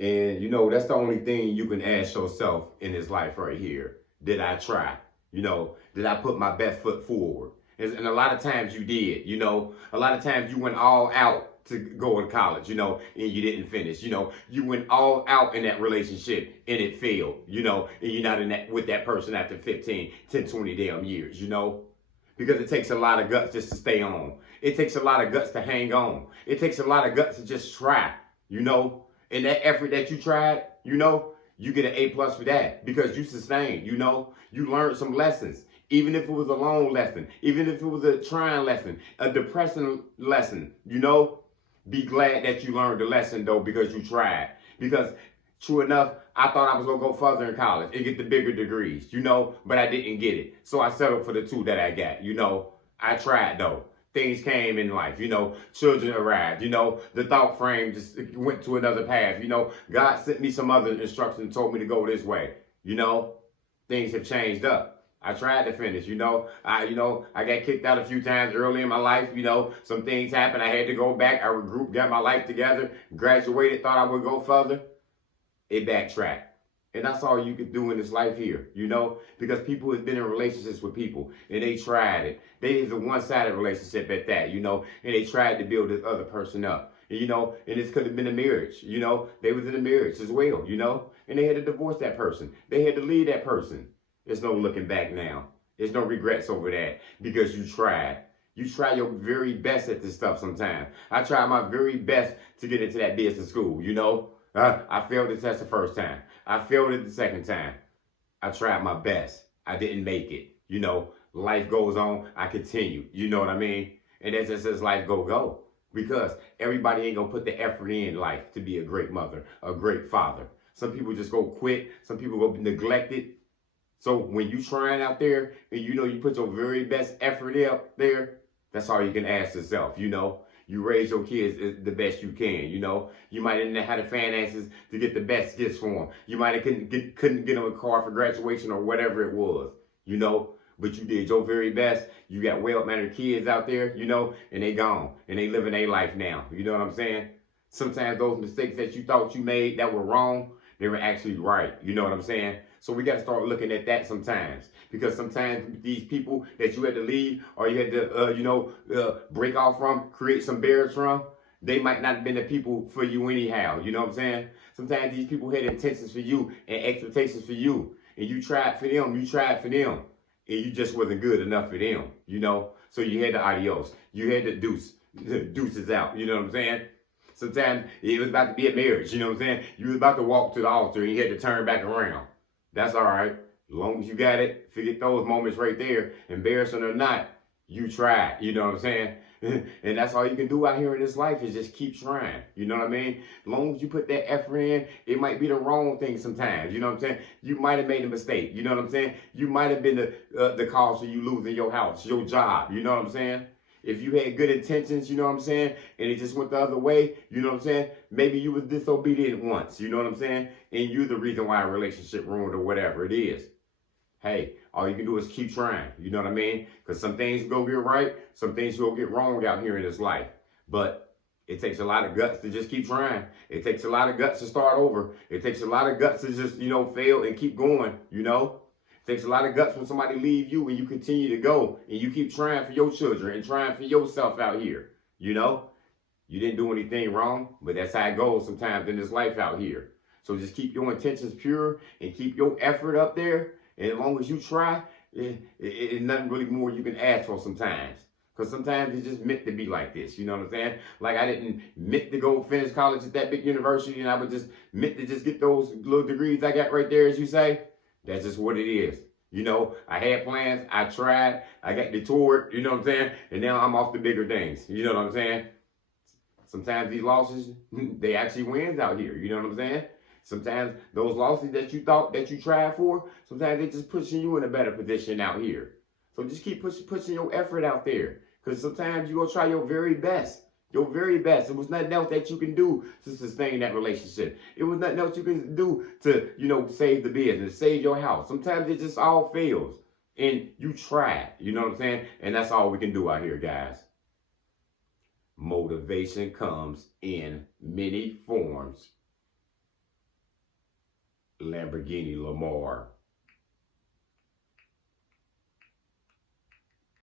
And you know, that's the only thing you can ask yourself in this life right here. Did I try? You know, did I put my best foot forward? And a lot of times you did, you know. A lot of times you went all out to go to college, you know, and you didn't finish. You know, you went all out in that relationship and it failed, you know, and you're not in that with that person after 15, 10, 20 damn years, you know. Because it takes a lot of guts just to stay on. It takes a lot of guts to hang on. It takes a lot of guts to just try, you know. And that effort that you tried, you know, you get an A+ for that because you sustained, you know. You learned some lessons, even if it was a long lesson, even if it was a trying lesson, a depressing lesson, you know. Be glad that you learned the lesson though because you tried. Because true enough, I thought I was gonna go further in college and get the bigger degrees, you know, but I didn't get it. So I settled for the two that I got, you know. I tried though. Things came in life, you know, children arrived, you know, the thought frame just went to another path, you know. God sent me some other instructions and told me to go this way, you know. Things have changed up. I tried to finish, you know. I got kicked out a few times early in my life, you know. Some things happened. I had to go back. I regrouped, got my life together, graduated, thought I would go further. It backtracked. And that's all you can do in this life here, you know, because people have been in relationships with people and they tried it. They is a one-sided relationship at that, you know, and they tried to build this other person up, you know, and this could have been a marriage, you know, they was in a marriage as well, you know, and they had to divorce that person. They had to leave that person. There's no looking back now. There's no regrets over that because you tried. You try your very best at this stuff sometimes. I tried my very best to get into that business school, you know. I failed the test the first time. I failed it the second time. I tried my best. I didn't make it. You know, life goes on. I continue. You know what I mean? And that's just as life go. Because everybody ain't gonna put the effort in life to be a great mother, a great father. Some people just go quit. Some people go neglected. So when you trying out there and you know you put your very best effort out there, that's all you can ask yourself, you know. You raise your kids the best you can, you know. You might not have the finances to get the best gifts for them. You might have couldn't get them a car for graduation or whatever it was, you know. But you did your very best. You got well-mannered kids out there, you know, and they gone. And they living their life now. You know what I'm saying? Sometimes those mistakes that you thought you made that were wrong, they were actually right. You know what I'm saying? So we got to start looking at that sometimes. Because sometimes these people that you had to leave or you had to, break off from, create some barriers from, they might not have been the people for you anyhow. You know what I'm saying? Sometimes these people had intentions for you and expectations for you. And you tried for them, and you just wasn't good enough for them, you know? So you had the adios. You had the deuces out, you know what I'm saying? Sometimes it was about to be a marriage, you know what I'm saying? You was about to walk to the altar and you had to turn back around. That's all right. As long as you got it, forget those moments right there, embarrassing or not, you tried, you know what I'm saying? And that's all you can do out here in this life is just keep trying, you know what I mean? As long as you put that effort in, it might be the wrong thing sometimes, you know what I'm saying? You might have made a mistake, you know what I'm saying? You might have been the cause of you losing your house, your job, you know what I'm saying? If you had good intentions, you know what I'm saying, and it just went the other way, you know what I'm saying? Maybe you was disobedient once, you know what I'm saying? And you're the reason why a relationship ruined or whatever it is. Hey, all you can do is keep trying, you know what I mean? Because some things go get right, some things will get wrong out here in this life. But it takes a lot of guts to just keep trying. It takes a lot of guts to start over. It takes a lot of guts to just, fail and keep going, you know? It takes a lot of guts when somebody leave you and you continue to go and you keep trying for your children and trying for yourself out here, you know? You didn't do anything wrong, but that's how it goes sometimes in this life out here. So just keep your intentions pure and keep your effort up there. And as long as you try, it's nothing really more you can ask for sometimes. Because sometimes it's just meant to be like this, you know what I'm saying? Like I didn't meant to go finish college at that big university and I was just meant to just get those little degrees I got right there, as you say. That's just what it is. You know, I had plans, I tried, I got detoured, you know what I'm saying? And now I'm off to bigger things, you know what I'm saying? Sometimes these losses, they actually wins out here, you know what I'm saying? Sometimes those losses that you thought that you tried for, sometimes they just pushing you in a better position out here. So just keep pushing your effort out there. Because sometimes you're going to try your very best. Your very best. There was nothing else that you can do to sustain that relationship. It was nothing else you can do to, save the business, save your house. Sometimes it just all fails. And you try, you know what I'm saying? And that's all we can do out here, guys. Motivation comes in many forms. Lamborghini Lamar.